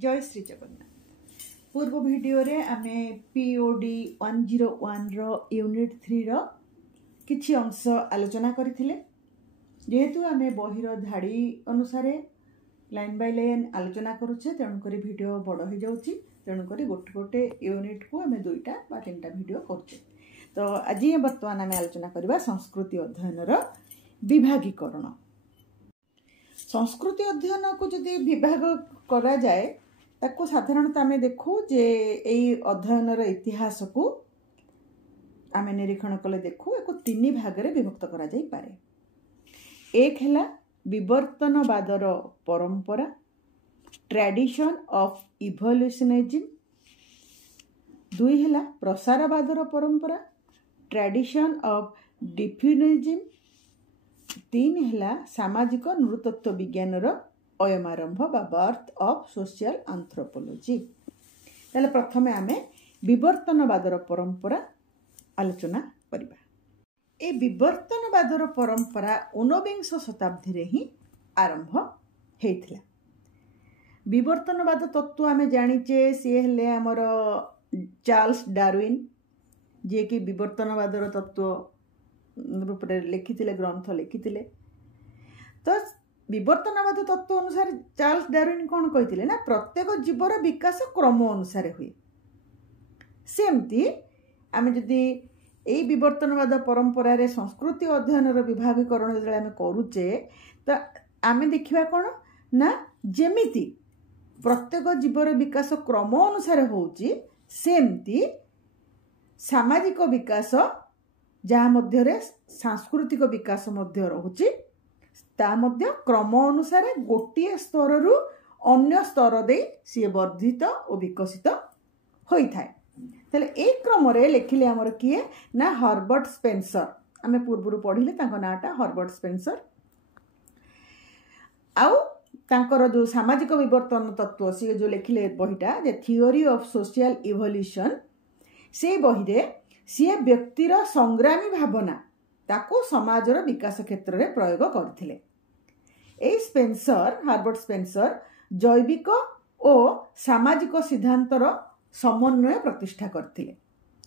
जय श्री जगन्नाथ। पूर्व वीडियो रे आमे पीओडी 101 रो यूनिट 3 रो किछि अंश आलोचना करथिले। जेहेतु आमे बहिर धाड़ी अनुसार लाइन बाय लाइन आलोचना करूछे तेणु करी वीडियो बड़ हो जाउची, तेणु करी गोटे गोटे यूनिट को आमे दुईटा बा तीनटा वीडियो करछे। तो आज वर्तमान आमे आलोचना करबा संस्कृति अध्ययन रो विभागीकरण। संस्कृति अध्ययन को जदि विभाग करा जाए ताको साधारणतः आमे देखू जे एई अध्ययन रो इतिहास को आमे निरीक्षण कले देखू एको तीन भाग रे विभक्त करा जाई पारे। एक हैला विवर्तनवादर परंपरा, ट्रेडिशन ऑफ इवोल्यूशनिज्म। दुई हैला प्रसारवादर परंपरा, ट्रेडिशन ऑफ डिफ्यूजनिज्म। तीन हैला सामाजिक नृतत्व विज्ञान अयमारंभ बा बर्थ ऑफ सोशल एंथ्रोपोलॉजी। ताले प्रथमे आमे विवर्तनवादर परंपरा आलोचना करिबा। ए विवर्तनवादर परंपरा 19 शताब्दी रे ही आरंभ हेइथिला। विवर्तनवाद तत्व आमे जानिचे से हेले हमर चार्ल्स डार्विन, जे कि विवर्तनवादर तत्व रूप रे लिखिथिले, ग्रंथ लिखिथिले। तो विवर्तनवाद तत्व अनुसार चार्ल्स डार्विन कौन कहिथिले ना, प्रत्येक जीवर विकास क्रम अनुसार हुए। सेमती आमे जदि एई विवर्तनवाद परंपरा रे संस्कृति अध्ययन विभागीकरण जदि आमे करूचे तो आमे देखिबा कोन ना, जेमिति प्रत्येक जीवर विकास क्रम अनुसार होउची सेमती सामाजिक विकास जहाँ मध्य रे सांस्कृतिक विकास मध्य रहुची ता मध्य क्रम अनुसार गोटिए स्तर रु अन्य स्तर दे सी वर्धित और विकसित होई थाए। ताले ए क्रम रे लेखिले हमर किए ना हर्बर्ट स्पेंसर। आमे पूर्वरु पढिले तांको नाटा हर्बर्ट स्पेंसर। आउ तांकर जो सामाजिक विवर्तन तत्व सी जो लेखिले बहिटा जे थ्योरी ऑफ सोशल इवोल्यूशन, से बही रे सी व्यक्तिर संग्रामी भावना ताको समाजर विकास क्षेत्र रे प्रयोग करथिले। ए स्पेंसर, हार्बर्ट स्पेंसर जैविक और सामाजिक सिद्धांतर समन्वय प्रतिष्ठा करथिले।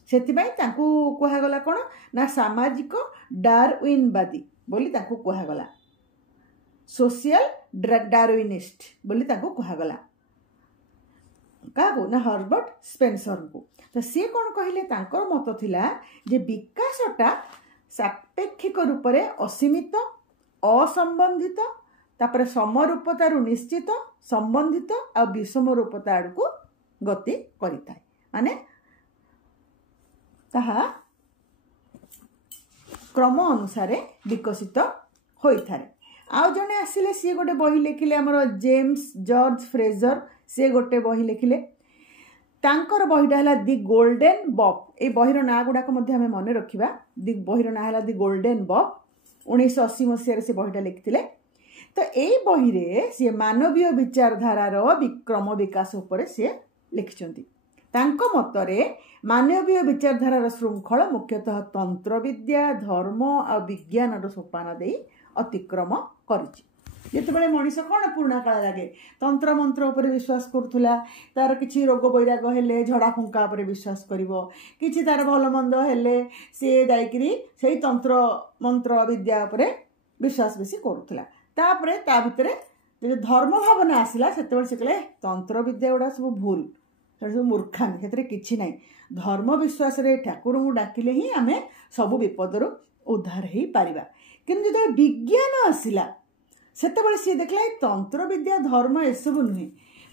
सेतिबाई ताकू कहा गला कोन ना सामाजिक डार्विनवादी बोली ताकू कहा गला, सोशल डार्विनिस्ट बोली ताकू कहा गला। कागो ना हर्बर्ट स्पेंसर को। तो सी कौन कहले, तांकर मत थिला जे विकासटा सापेक्षिक रूप से असीमित, असंबंधित, तापर समरूपतारु निश्चित, संबंधित आ विषम रूपता आड़कू गति करिताय। माने ताहा क्रम अनुसार विकसित होइथारे। आउ जने आसिले सी गोटे बही लिखिले हमर जेम्स जॉर्ज फ्रेजर, से गोटे बही लिखिले। तांकर बहीटा हला दि गोल्डन बॉब। ए बहीर ना गुडाक मध्ये हमें मन रखिबा। दि बहीर ना हला दि गोल्डन बॉब। 1980 मसिया रे से बहीटा लिखिथिले। तो ए बही रे से मानवीय विचारधारार विक्रम विकास उपरे से लिखिचंती। तांको मतरे मानवीय विचारधारार श्रृंखला मुख्यतः तंत्र विद्या, धर्म आ विज्ञान सोपान दे अतिक्रम करिछि। जितेबाला मनीष कौन पुराणा काल लगे तंत्र मंत्र उपर विश्वास करुला, तार किसी रोग वैराग हेले झड़ा फुंका उपर विश्वास करिवो, किछि तार भल मंद हेले से जाइकरी सेही तंत्र मंत्र विद्या उपर विश्वास बेसी करुला। तापरे ता भितरे जे धर्म भावना आसिला सेतेबेले से कहले तंत्र विद्या गुडा सब भूल, सब मूर्खामी, सेतरे किछि नै। धर्म विश्वास रे ठाकुर को डाकिले ही आमे सब विपदरु उद्धार हेई पारिबा। किंतु जे विज्ञान आसिला सेतेबेले सी देखला तंत्र विद्या धर्म एसबू नुहे,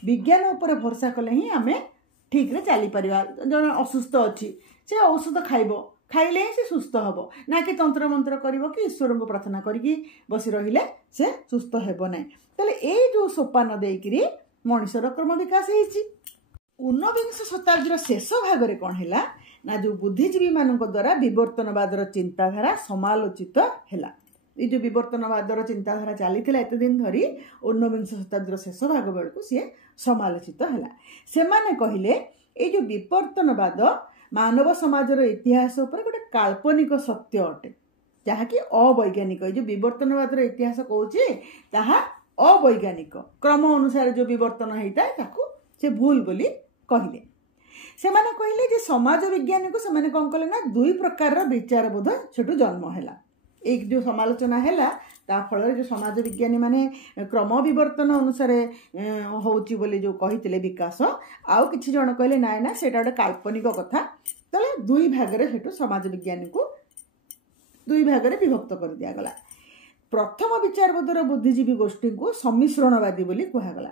विज्ञान उपर भरोसा कले ही आमे ठीक रे चली परिबा। जन असुस्थ अछि से औषध खाइबो, खाइले से सुस्थ हबो, ना कि तंत्र मंत्र करिवो कि ईश्वर को प्रार्थना करिकी बसी रहिले से सुस्थ हेबो नै। तले ए जो सोपान देइकरी मनुष्यर क्रम विकास हेछि। 19 शताब्दीर शेष भाग रे कोन हैला ना, जो बुद्धिजीवी मानक द्वारा विवर्तनवादर चिंताधारा समालोचित हैला। ये जो विवर्तनवादर चिंताधारा चली एत दिन धरी 19 शताब्दीर शेष भाग बेलू सी समालोचित है। से माने कहले ये जो विवर्तनवाद मानव समाजर इतिहास उपर गोटे काल्पनिक सत्य अटे, जहाँकि अवैज्ञानिक। ये जो विवर्तनवादर इतिहास कहूँ ताहा अवैज्ञानिक क्रम अनुसार जो विवर्तन होता है ताकू से भूल बोली कहले सेमाने कहले जे समाज विज्ञानी को सेमाने कौन कले ना दुई प्रकार विचार बोध सेठू जन्म है एक जो समालोचना है फल जो समाज विज्ञानी माने क्रम विवर्तन अनुसार होची बोली जो कही विकास आउ किछि जन कहले ना सेटा गोटे काल्पनिक कथा तले दुई भागरे सेठू समाज विज्ञानी को दुई भागरे विभक्त कर दिया गला। प्रथम विचारबोधर बुद्धिजीवी गोष्ठी को सम्मिश्रणवादी बोली कहगला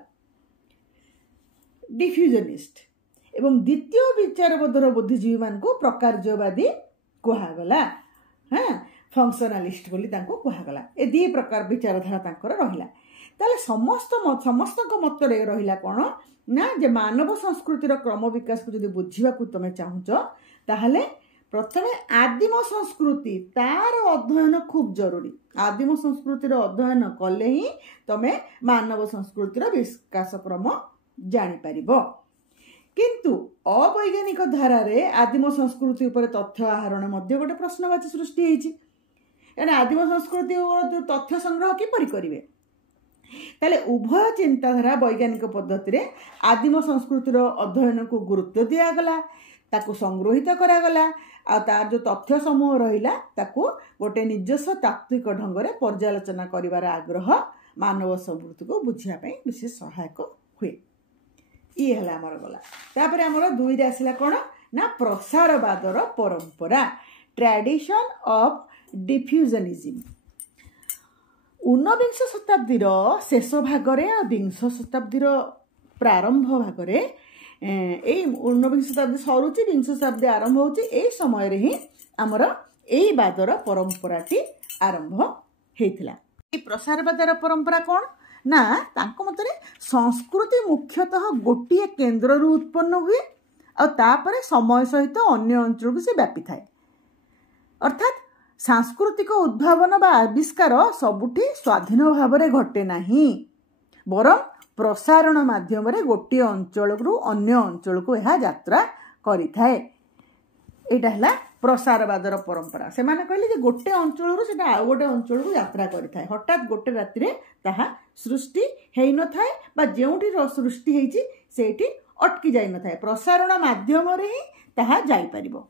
डिफ्यूजनिस्ट एवं द्वितीय विचारबोधर बुद्धिजीवी मान को प्रकारजवादी कहगला हाँ फंक्शनालिस्ट बोली तांको कहगला। ए दी प्रकार विचारधारा तांकर रहिला ताले समस्त मत रहिला कोन ना जे मानव संस्कृतिर क्रम विकास को जदि बुझिबा को तमे चाहुच ताहले प्रथमे आदिम संस्कृति तार अध्ययन खूब जरूरी। आदिम संस्कृतिर अध्ययन कले ही तमे मानव संस्कृतिर विकास क्रम जानि परिबो। किंतु अवैज्ञानिक धारा रे आदिम संस्कृति उपर तथ्य आहरण मध्ये गोटे प्रश्नवाची सृष्टि हेछि। एने आदिम संस्कृति जो तथ्य संग्रह किपरि करिवे ताले उभय चिंताधारा वैज्ञानिक पद्धति रे आदिम संस्कृतिर अध्ययन को गुरुत्व दिया गला ताकू संग्रहित करा गला आ तार जो तथ्य समूह रहिला ताकू गोटे निजस्व तात्विक ढंग रे पर्यालोचना करिवार आग्रह मानव संस्कृति को बुझिया पई विशेष सहायक हुए। ये हला हमर गला तापर हमर दुई रे आसिला कोन ना प्रसारवादर परंपरा ट्रेडिशन ऑफ डिफ्यूजनिज्म। ऊनविंश शताब्दीर शेष भागरे आ विंश शताब्दीर प्रारंभ भागरे ऊनविंश शताब्दी सरुची विंश शताब्दी आरंभ होची एई समय रे ही हमर एई बादर परंपराटी आरंभ हेतिला। ए प्रसारवादर परंपरा कोन ना तांको मतरे संस्कृति मुख्यतः गोटिए केंद्र रु उत्पन्न हुए और तापरे समय सहित अन्य अंचल को से व्यापी थाए अर्थात सांस्कृतिक उद्भावन बा आविष्कार सबुठी स्वाधीन भाव में घटे नाही बरं प्रसारण माध्यम गोटे अंचल रु अन्य अंचल को यह यात्रा करिथाए। एटा हला प्रसारवादर परंपरा। से माने कहले जे गोटे अंचल रु सेटा आ गोटे अंचल को यात्रा करिथाए हठात गोटे राति रे ताहा सृष्टि हेइ न थाए बा जेउठी सृष्टि हेइची सेठी अटकी जाई न थाए प्रसारण माध्यम रे ही ताहा जाई परिबो।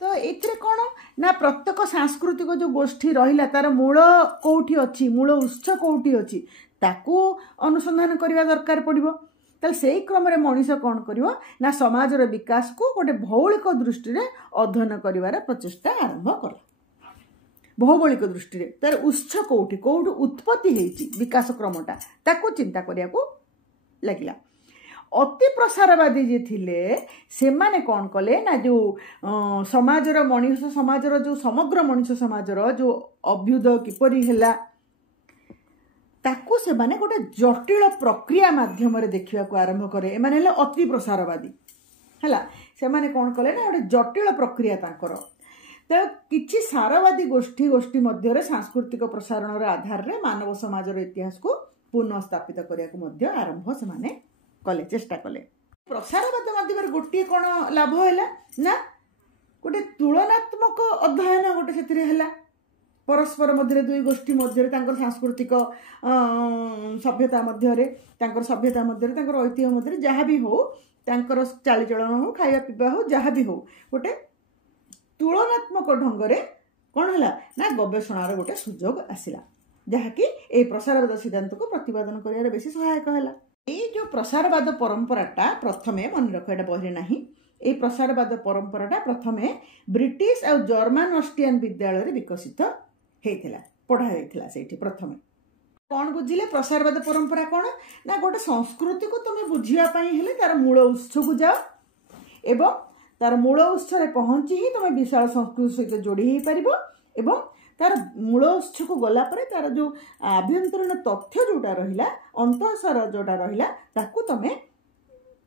तो एथिरे कोन ना प्रत्येक सांस्कृतिक जो गोष्ठी रहिला तार मूल कोठी अछि मूल उत्स कोठी अछि ताकू अनुसंधान करबा दरकार पड़िबो। ताल सेही क्रम रे मनुष्य कोन करिवो ना समाजर विकास को गोटे भौगोलिक दृष्टि रे अध्ययन करिवार प्रचेष्टा आरंभ करला। भौगोलिक दृष्टि रे तार उत्स कोठी कोठी उत्पत्ति हेछि विकास क्रमटा ताकू चिंता करिया को लागिला। अति प्रसारवादी जे थिले से माने कौन कले ना जो समाजर मनुष्य समाजर जो समग्र मनुष्य समाजर जो अभ्युदय किपरि हैला ताकू से माने गोटे जटिल प्रक्रिया माध्यम रे देखिया को आरंभ करे। ए माने हैला अति प्रसारवादी हैला से माने कौन कले ना गोटे जटिल प्रक्रिया तांकर तो किछि सारवादी गोष्ठी मध्य रे सांस्कृतिक प्रसारण रे आधार रे मानव समाजर इतिहास को पुनः स्थापित करिया को मध्य आरंभ से माने कले चेष्टा कले। प्रसारवाद माध्यम गोटे कौन लाभ है ना गोटे तुलनात्मक अध्ययन गोटे से है परस्पर मध्य दुई गोष्ठी मध्य सांस्कृतिक सभ्यता मध्य सभ्यता मध्य ऐतिह्य मध्य जहाँ भी हो चालीचलन हो खाଇବା पीवा हो जहाँ भी हो गोटे तुलनात्मक ढंग से कौन है ना गवेषणार गोटे सुजोग आसला जहाँकि ए प्रसारवाद सिद्धांत को प्रतिपादन कर बेसी सहायक है। ये जो प्रसारवाद परंपराटा प्रथमे मन रख एटा बहिरे नाही ए प्रसारवाद परंपराटा प्रथमे ब्रिटिश और जर्मन ऑस्ट्रियन विद्यालय रे विकसित हेतिला पढ़ा हेतिला सेठी प्रथमे कौन बुझिले प्रसारवाद परंपरा कौन ना गोटे संस्कृति को तुम बुझिया पई हेले तार मूल उत्स को जाओ एवं तार मूल उत्स रे पहुंची ही तुम विशाल संस्कृति सहित जोड़ी ही परिबो एवं तार मूल उत्स को गला परे तार जो आभ्यंतरीण तथ्य जोटा रहिला अंतःसार जोटा रहिला ताकू तमे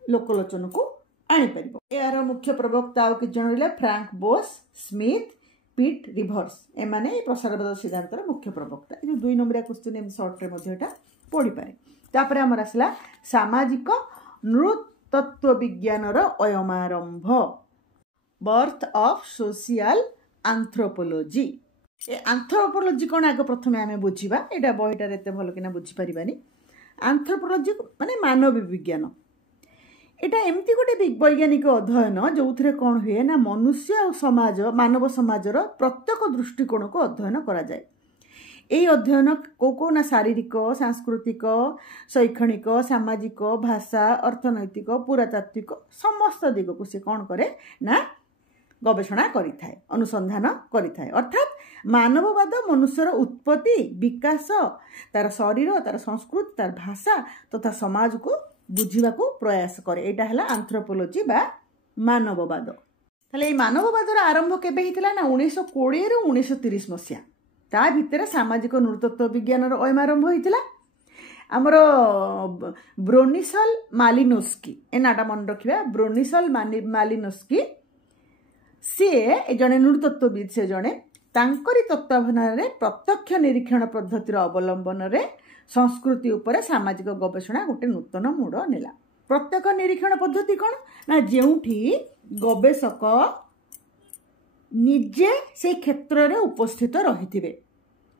लोकलोचन को आनी परिबो। यार मुख्य प्रवक्ता कि जण रहिला फ्रैंक बोस स्मिथ पीट रिवर्स ए माने प्रसारवाद सिद्धांतर मुख्य प्रवक्ता। जो 2 नंबरिया क्वेश्चन एम शॉर्ट रे मध्ये एटा पढी पारे। तापरे हमर आसला सामाजिक नृतत्व विज्ञानर अयमारंभ बर्थ ऑफ सोशल एंथ्रोपोलॉजी। ए एंथ्रोपोलॉजी कौन आगे प्रथमे आमे बुझिबा एटा बहिटार एते भल किना बुझी परिबानी। एंथ्रोपोलॉजी माने मानव विज्ञान एटा एमती गोटे वैज्ञानिक अध्ययन जो थे कौन हुए ना मनुष्य और समाज मानव समाजर प्रत्येक दृष्टिकोण को अध्ययन करा जाए। यही अध्ययन को ना शारीरिक सांस्कृतिक शैक्षणिक सामाजिक भाषा अर्थनैतिक पुरातात्विक समस्त दिग को सी कौन करे ना गवेषणा करि थाए अनुसंधान करि थाए। अर्थात मानववाद मनुष्यर उत्पत्ति विकास तार शरीर तार संस्कृति तार भाषा तथा समाज को बुझा को प्रयास करे। एटा हला एंथ्रोपोलॉजी बा मानववाद। ताले ए मानववादर आरंभ केबे हितला ना 1920 रु 1930 मसिया। ता भितर सामाजिक नृतत्व विज्ञान अयम आरंभ होइतिला। आमर ब्रोनिसल मालिनोस्की ए नाटा मन रखिबा ब्रोनिसल मालिनोस्की सी जड़े नृतत्वविद से जड़े तांकरी तत्वावधान प्रत्यक्ष निरीक्षण पद्धतिर अवलंबन रे संस्कृति उपरे सामाजिक गवेषणा गोटे नूतन मोड़ नेला। प्रत्यक्ष निरीक्षण पद्धति कौन ना जेउठी गवेषक निजे से क्षेत्र रे उपस्थित रहिथिबे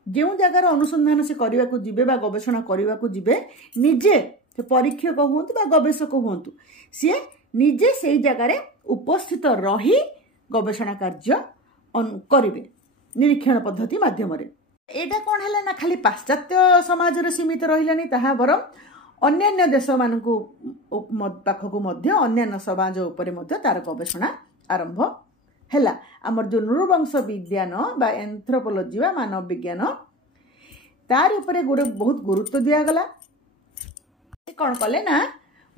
जो जगार अनुसंधान से करने को जिबे बा गवेषणा करने को जिबे निजे परीक्षक हुंतु बा गवेषक हुंतु सी निजे से जगार उपस्थित रही गवेषणा कार्य करिवे निरीक्षण पद्धति माध्यम एटा कौन है ना खाली पाश्चात्य समाज रे सीमित रहिलानी ताहा बरं अन्य देश मानकु पाखकु मध्य अन्य समाज उपरे मध्य तार गवेषणा आरंभ हैला। आमर जो नृवंश विज्ञान बा एंथ्रोपोलॉजी बा मानव विज्ञान तार उपरे गोटे बहुत गुरुत्व दिया गला। कौन कले ना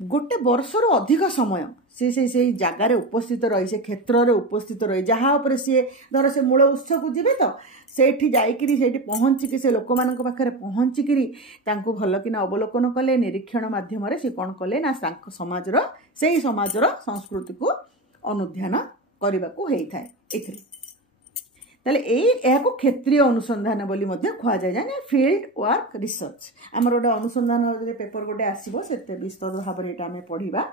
गोटे वर्षर अधिक समय से जगार उपस्थित रही से क्षेत्र में उपस्थित रही जहाँ उपरे सी धर से मूल उत्स को जीवे तो सेठी जाइकिरी सेठी पहुँचिकी से लोक मान पाखे पहुँचिकी भल कि अवलोकन कले निरीक्षण माध्यम से कौन कले ना समाजर से समाजर संस्कृति को अनुध्यान करने को होता है। ताले को क्षेत्रीय अनुसंधान बोली कह जाए फील्ड वर्क रिसर्च आमर गोटे अनुसंधान पेपर गोटे आसो से विस्तृत भाव में यहाँ पढ़ा।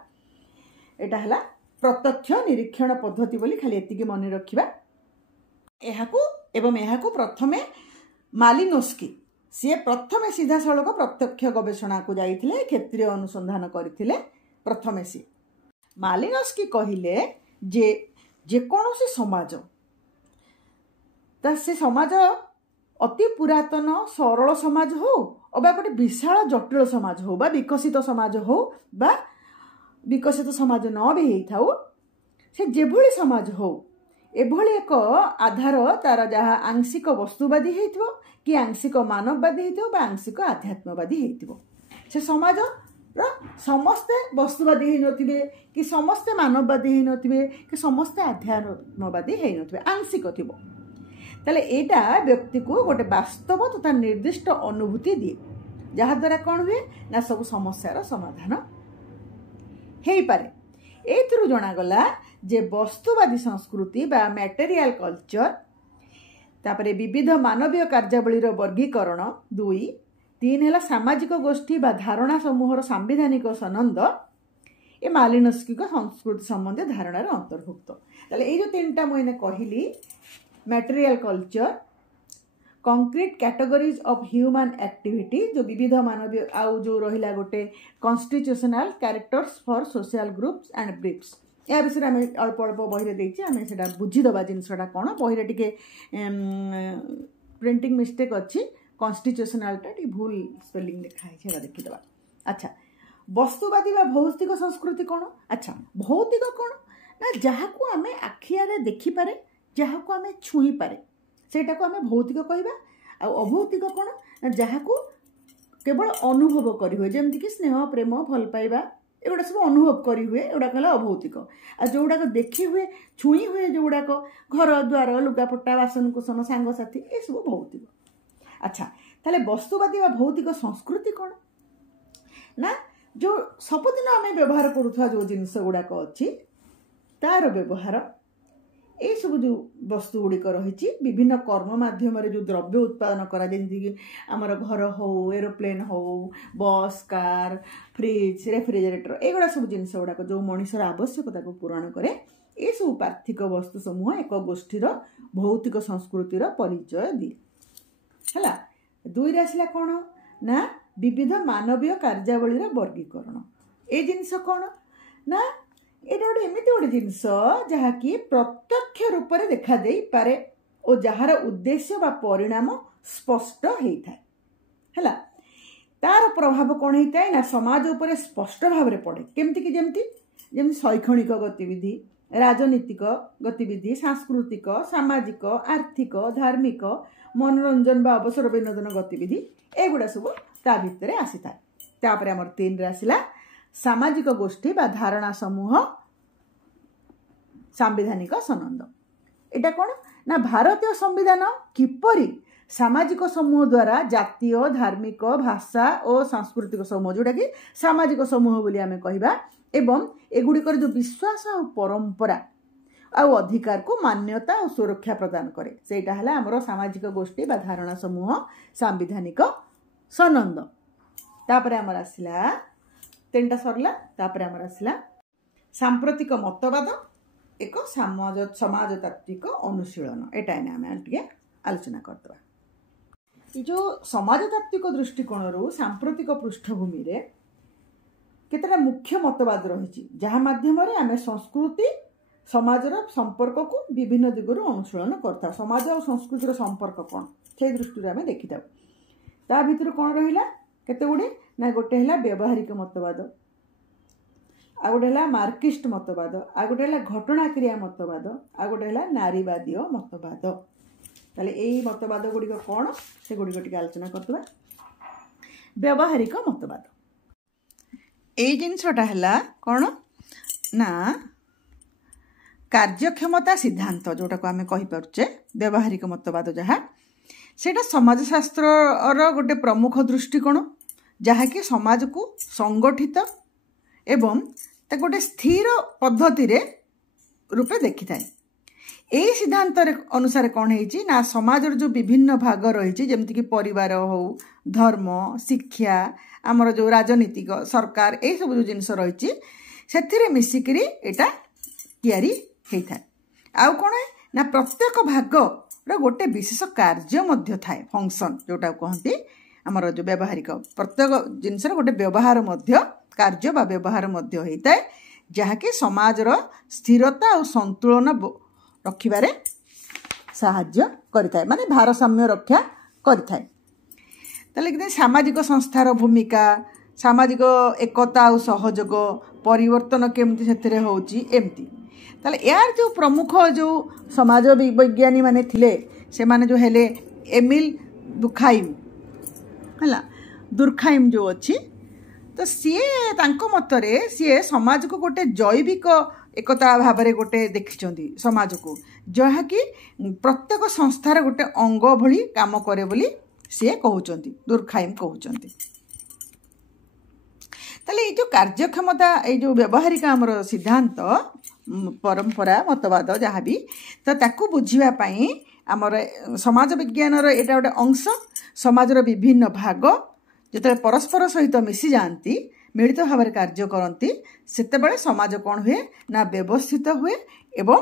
एटा हला प्रत्यक्ष निरीक्षण पद्धति बोली खाली एतिके मन रखिबा। एहाकु प्रथमे मालिनोस्की सी प्रथमे सीधा सड़क प्रत्यक्ष गवेषणा को जाइथिले क्षेत्रीय अनुसंधान करथिले। प्रथमे सी मालिनोस्की कहिले जे कौनसी समाज से समाज अति पुरातन सरल समाज हो अबा गोटे विशाल जटिल समाज हो बा विकसित समाज हो बा विकसित समाज न भी होता से जेभली समाज हो एभली एक आधार तार जहाँ आंशिक वस्तुवादी हो कि आंशिक मानववादी हो आंशिक आध्यात्मवादी हो से समाज समस्ते वस्तुवादी हो नथिबे कि समस्ते मानववादी हो नथिबे कि समस्ते आध्यात्मवादी हो नथिबे आंशिक थिबो। ताले एटा व्यक्ति को गोटे वास्तव तथा निर्दिष्ट अनुभूति दिए जहाँ द्वारा कौन हुए ना सब समस्यार समाधान हेई पारे। एथिरु जणागला जे वस्तुवादी संस्कृति बा मटेरियल कल्चर तापरे विविध मानवीय कार्यावलीर वर्गीकरण 2 3 है सामाजिक गोष्ठी बा धारणा समूहर सांविधानिक सनंद ए मालिनोस्की को संस्कृति संबंधी धारणार अंतर्भुक्त। ताले ए जो 3टा मुझे कहली material culture concrete categories of human activity जो विविध मानवीय आउ जो रहिला गोटे constitutional characters for social groups and briefs या विषय आम अल्प अल्प बही देछि आम सेटा बुझीदबा जिनसटा कौन बही टिके प्रिंटिंग मिस्टेक अच्छी कॉन्स्टिट्यूशनलटा टी भूल स्पेलिंग लिखाई देखीदबा। अच्छा वस्तुवादी बा भौतिक संस्कृति कौन? अच्छा भौतिक कौन ना जहाँ को आम आखियारे देखिपारे जहाँ को आम छुई पारे सेटा को आम भौतिक कहबा। आ अभौतिक कौन जहाँ को केवल अनुभव करी हुए जमती कि स्नेह प्रेम भल पाइबा एगुड़ा सब अनुभव करी हुए एगुड़ा कहला अभौतिक। आ जोगुड़ाक देखी हुए छुई हुए जोगुड़ाक घर द्वार लुगापट्टा बासनकुसन सांगसाथी ये सब भौतिक। अच्छा ताले वस्तुवादी व भौतिक संस्कृति कौन ना जो सबुदिन आम व्यवहार करुवा जो जिनस गुड़ाक अच्छी तार व्यवहार ये सब जो वस्तु गुड़िक रही विभिन्न कर्म माध्यम जो द्रव्य उत्पादन करा जेमती आमर घर हो एरोप्लेन हो बस कार फ्रिज रेफ्रिजरेटर एगुड़ा सब जिनस गुड़ाक जो मनुष्यर आवश्यकता को पूरण करे ये सब पार्थिक वस्तु समूह एक गोष्ठीर भौतिक संस्कृतिर परिचय दिए है। 2 आसला कौन ना विविध मानवीय कार्यावलीर वर्गीकरण ए जिनस कौन ना एटा गोटे एमती गोटे जिनस जहाँकि प्रत्यक्ष रूप से देखा दे पारे और जार उद्देश्य बा परिणाम स्पष्ट होता है। तार प्रभाव कौन होता है ना समाज उपर स्पष्ट भाव में पड़े केमती कि जमती शैक्षणिक गतिविधि, राजनीतिक गतिविधि, सांस्कृतिक, सामाजिक, आर्थिक, धार्मिक, मनोरंजन बा अवसर विनोदन गतिविधि एगुड़ा सब ता भितर आसी था। तापर आमर 3 रे आसिला सामाजिक गोष्ठी बा धारणा समूह सांविधानिक सनंद। एटा कौन ना भारतीय संविधान किपरि सामाजिक समूह द्वारा जातीय, धार्मिक, भाषा और सांस्कृतिक समूह जोटा कि सामाजिक समूह बोली आमे कहिबा एवं एगुड़िकर जो विश्वास और परंपरा आउ अधिकार को मान्यता और सुरक्षा प्रदान करे सेटा हला हमरो सामाजिक गोष्ठी बा धारणा समूह सांविधानिक सनंद। तापर हमर आसिला 3टा सरला। तापर हमर आसिला सांप्रतिक मतवाद एक समाजतात्विक अनुशीलन। एटा आमे टिके आलोचना करदबा। ये जो समाजतात्विक दृष्टिकोण रु सांप्रतिक पृष्ठभूमि रे केतटा मुख्य मतवाद रही जहाँ माध्यम आम संस्कृति समाजर संपर्क को विभिन्न दिगुर अनुशीलन करता। समाज और संस्कृतिर संपर्क कौन से दृष्टि आम देखी था। ता भीतर कौन रहा केते गुड़े ना गोटे है व्यवहारिक मतवाद, आ गोटे है मार्क्सिस्ट मतवाद, आ गोटे है घटना क्रिया मतवाद, आ गोटे है नारीवादी मतवाद। ताले यही मतवाद गुड़िक कौन से गुड़िक टिके आलोचना करदबा। व्यवहारिक मतवाद ए जिनसटा है कौन ना कार्यक्षमता सिद्धांत जोटा को आम कहीपे व्यवहारिक मतवाद जहाँ सेटा समाजशास्त्र गोटे प्रमुख दृष्टिकोण जहाँकि समाज को संगठित एवं गोटे स्थिर पद्धति रूपे देखि थाए। यही सिद्धांत अनुसार कौन है ना समाज जो विभिन्न भाग रही जमती कि परिवार हो, धर्म, शिक्षा, आमर जो राजनीतिक सरकार यही सब जो जिनस रही से मिसिकी एटा तैयारी होता है। आउ कौन है ना प्रत्येक भाग गोटे विशेष कार्य मध्य थाए फंक्शन जोटा कहती आमर जो व्यवहारिक प्रत्येक जिनस गोटे व्यवहार मध्य कार्य बा व्यवहार मध्य होता है जहाँकि समाजर स्थिरता और संतुलन रखिबारे साहाय्य करिथाए माने भारसाम्य रक्षा करिथाए। ताले सामाजिक संस्थार भूमिका, सामाजिक एकता और सहयोग परिवर्तन केमती से होची एमती। ताले यार जो प्रमुख जो समाज विज्ञानी माने थिले से माने जो हेले एमिल दुर्खाइम जो अच्छी तो सीए तांको मतरे सीए समाज को गोटे जैविक एकता भाव में गोटे देखिं समाज को जहाँ कि प्रत्येक संस्थार गोटे अंग भली काम करे बोली सी कहते दुर्खाइम कहते। ताले ये जो कार्यक्षमता ये जो व्यवहारिक आमर सिद्धांत परंपरा मतवाद जहाँ भी तो ताकू बुझापी आमर समाज विज्ञान एटा गोटे अंश समाजर विभिन्न भाग जिते परस्पर सहित मिसी जाती मिलित भाव में कार्य करती सेतेबेले समाज कौन हुए ना व्यवस्थित हुए एवं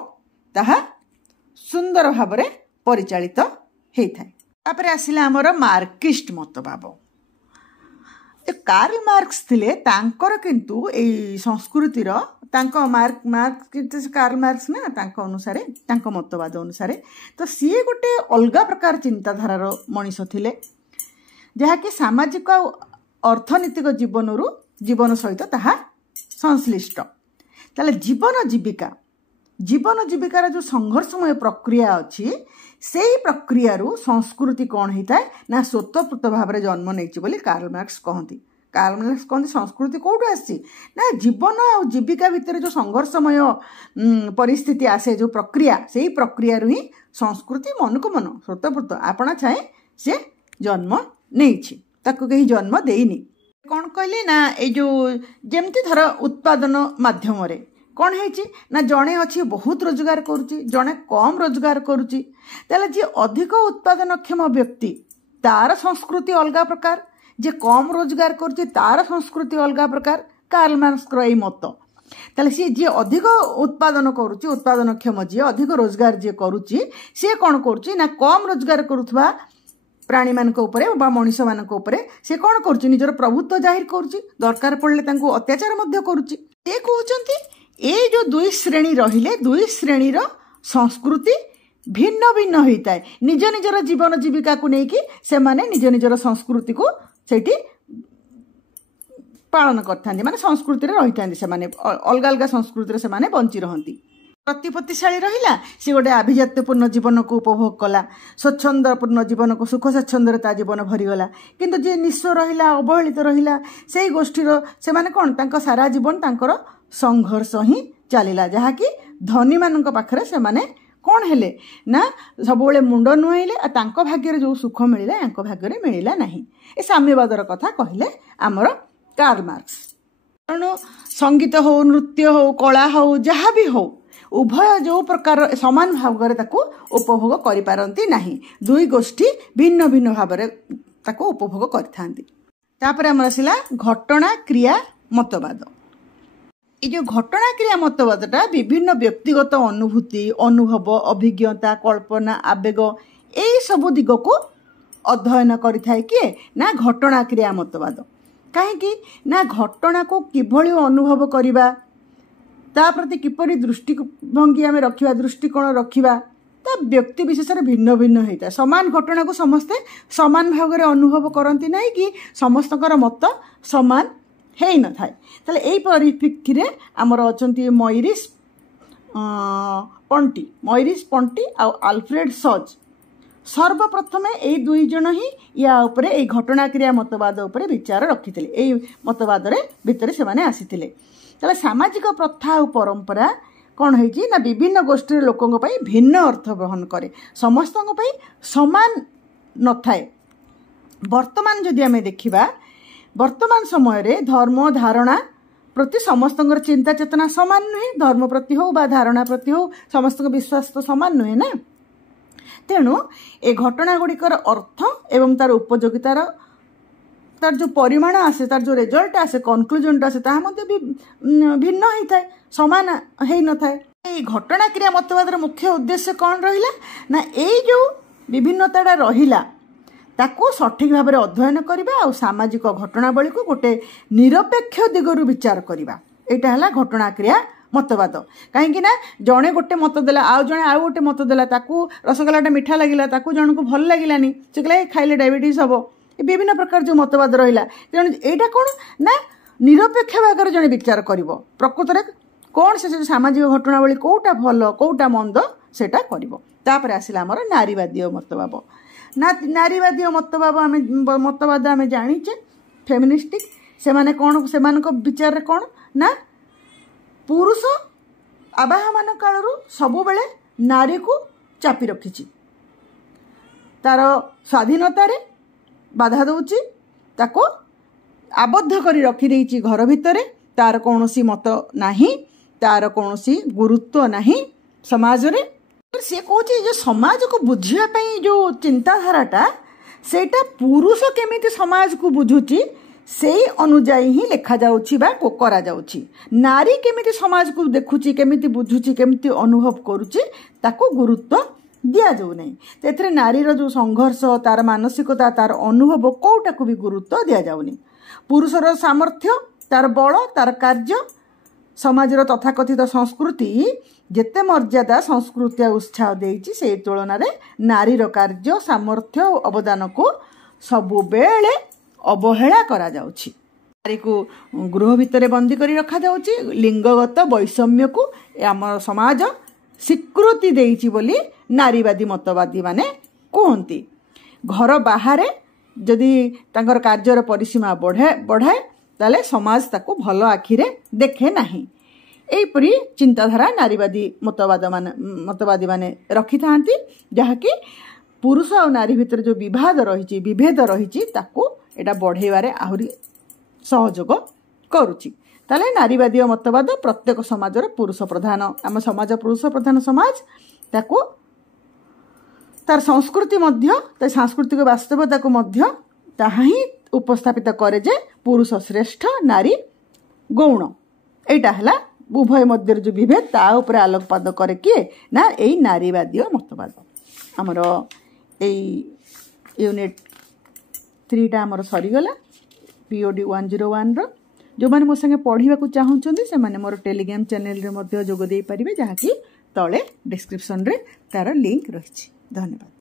ताहा सुंदर भाव में परिचालित होता है। तापर आसिला आमर मार्क्सिस्ट मतवाद। कार्ल मार्क्स थिले तांकर किंतु ए संस्कृतिर तांको मार्क्स कार्ल मार्क्स ना तांको अनुसारे तांको मतवाद अनुसारे तो सी गोटे अलगा प्रकार चिंताधारार मनीष थिले जहाँकि सामाजिक अर्थनैतिक जीवन सहित ताहा संश्लिष्ट। ताले जीवन जीविकार जो संघर्षमय प्रक्रिया अच्छी से ही प्रक्रिया संस्कृति कौन होता है ना स्वतःपूत भाव में जन्म नहीं बोली कार्ल मार्क्स कहती। कार्ल मार्क्स कहते संस्कृति कौटू आसी ना जीवन और जीविका भितर जो संघर्षमय परिस्थिति आसे जो प्रक्रिया से ही प्रक्रिया ही संस्कृति मन को मन स्वतःपूत आपना चाहे से जन्म नहीं ताको कहीं जन्म देनी। कौन कहले ना ये जो जमती धर उत्पादन माध्यम रे कौन है ना जड़े अच्छी बहुत रोजगार करुच्ची जड़े कम रोजगार करुच्ची ताले जी अधिक उत्पादनक्षम व्यक्ति तार संस्कृति अलग प्रकार जे कम रोजगार करुच्ची तार संस्कृति अलग प्रकार। कार्ल मार्क्स यही मत ताले सी जी अधिक उत्पादन करुच्ची उत्पादनक्षम जी अधिक रोजगार जी करुच्ची सी कौन करुच्ची ना कम रोजगार करुवा प्राणी मान मनीष मान से कौन कर निजर प्रभुत्व जाहिर करुच्ची दरकार पड़े अत्याचार करुच्ची ସେ କହୁଛନ୍ତି ଏ जो दुई श्रेणी रहिले दुई श्रेणीर संस्कृति भिन्न भिन्न होता है निज निजर जीवन जीविका को लेकिन से माने निज निजर संस्कृति को सेठी पालन करते माने संस्कृति रही था अलग अलग संस्कृति से बंची रहती प्रतिपत्तिशाली रहिला सी गोटे आभिजात्यपूर्ण जीवन को उपभोग कला स्वच्छंदपूर्ण जीवन को सुख स्वच्छंदता जीवन भरीगला किंतु जी निस्व रहिला अवहेलित रहिला से गोष्ठीर से माने कौन तांको सारा जीवन तांकर संघर्ष ही चलिला जहाँकि धनी मान पाखरे से माने कौन हेले ना सब मुंड नुआइले तांको भाग्य जो सुख मिलिला यांको भाग्य मिलिला नहीं ए साम्यवादर कथा कहले आमर कार्ल मार्क्स तेणु संगीत हो नृत्य हो कला हो जहाँ भी हो उभय जो प्रकार समान भाव में उपभोग करि पारंती नहीं दुई गोष्ठी भिन्न भिन्न भाव में उपभोग करसिला घटना क्रिया मतवाद ये जो घटना क्रिया मतवादटा विभिन्न व्यक्तिगत अनुभूति अनुभव अभिज्ञता कल्पना आवेग यही सबू दिग को अध्ययन करिथाए किए ना घटना क्रिया मतवाद कहीं ना घटना को किभली अनुभव करिबा ता प्रति किपरि दृष्टिभंगी आम रखा दृष्टिकोण रखा ता व्यक्ति विशेष भिन्न भिन्न होता है समान घटना को समस्ते समान भाव में अनुभव करती ना कि समस्तकर मत समान है न थाए ताले एई परिप्रेक्षी रे आमर अछंती मॉरिस पंटी आ आल्फ्रेड सज सर्वप्रथम यही दुई जन ही या उपरे ए घटना क्रिया मतवाद उपरे विचार रखिथिले एई मतवाद रे भितर से माने आसीथिले ताले सामाजिक प्रथा और परंपरा कौन है ना विभिन्न गोष्ठी लोकों पई भिन्न अर्थ बहन करे समस्तों पई समान न थाए वर्तमान जदि आमे देखिबा वर्तमान समय रे धर्म धारणा प्रति समस्त चिंता चेतना समान नुहे धर्म प्रति हो बा धारणा प्रति हो समस्त विश्वास तो समान नुहे ना तेणु ए घटना गुड़िकर अर्थ एवं तार उपयोगितार तार जो परिमाण आसे तार जो रिजल्ट आसे कनक्लूजन आसे ताहा मध्य भी भिन्न होता है समान है न थाए ए घटना क्रिया मतवाद मुख्य उद्देश्य कौन रहिला ना ए जो विभिन्नता रहिला ताको सठिक भाव में अध्ययन करबा और सामाजिक घटनावली को गोटे निरपेक्ष दिगरु विचार करबा एटा हला घटना क्रिया मतवाद कहीं ना जड़े गोटे मत देला आउ जड़े आउ गोटे मत देला ताकू रसगोल्लाटा मीठा लगिला ताकू जन को भल लगिलानी से कहला खाइले डायबिटीज हम विभिन्न प्रकार जो मतवाद रहिला तेणु एटा कौन ना निरपेक्ष भाग में जड़े विचार करिवो प्रकृत में कौन से सामाजिक घटनावली कोटा भल कोटा मंद सेटा करिवो तापर आसिला हमर नारीवादी मतवाद नारीवादी मतवाद आम जाचे फेमिनिस्टिक से माने कौन से विचार कौन ना पुरुष आवाहमान काल सबु बेले नारी को चापी रखी तार स्वाधीनता रे बाधा दौची ताको आबद्ध करी रखी देइची घर भितरे तार कौनसी मत नाही तार कौनसी गुरुत्व नाही समाज रे से कहे जो समाज को बुझापी जो चिंताधाराटा सेटा पुरुष केमिति समाज को बुझुची से अनुजाई ही लेखा जाउची बा करा जाउची नारी केमिति समाज को देखुची केमिति बुझुची केमिति अनुभव करुची ताको गुरुत्व दिया जाउ नै तेथरे नारीर जो संघर्ष तार मानसिकता तार अनुभव कोटा को भी गुरुत्व दिया जाउनी पुरुषर सामर्थ्य तार बल तार कार्य समाजर तथाकथित संस्कृति जेते मर्यादा संस्कृति उत्साह देइछि से तुलन में नारीर कार्य सामर्थ्य अवदान को सबु बेले अवहेला करा जाउछि नारी को गृह भितर बंदी करी रखा जाउछि लिंगगत वैषम्य को आम समाज स्वीकृति देइछि बोली नारीवादी मतवादी माने कहंती घर बाहर जदि तांकर कार्यर परिसीमा बढ़ाए ताले समाज ताको भल आखिरे देखे नाही एपरी चिंताधारा नारीवादी मतवादी माने रखि थांती जहाँकि पुरुष और नारी भितर जो विभेद रही ताको एटा बढ़ेबारे आहुरी सहयोग करुची ताले नारीवादी मतवाद प्रत्येक समाजर पुरुष प्रधान आम समाज पुरुष प्रधान समाज ताको तार संस्कृति मध्य तार सांस्कृतिक वास्तवता को मध्य ताहा ही उपस्थापित करे जे पुरुष श्रेष्ठ नारी गौण एटा हला उभय मध्य जो विभेद ता ऊपर आलोकपात करे किए ना यही नारीवादी मतवाद आमर यूनिट 3 टा आमर सरीगला POD 101 रो जो मैंने मो संगे पढ़ा चाहूँगी से मोर टेलीग्राम चैनल रे मध्य जोग दे पारिबे, जहाँकि तले डिस्क्रिप्शन रे तार लिंक रही। धन्यवाद।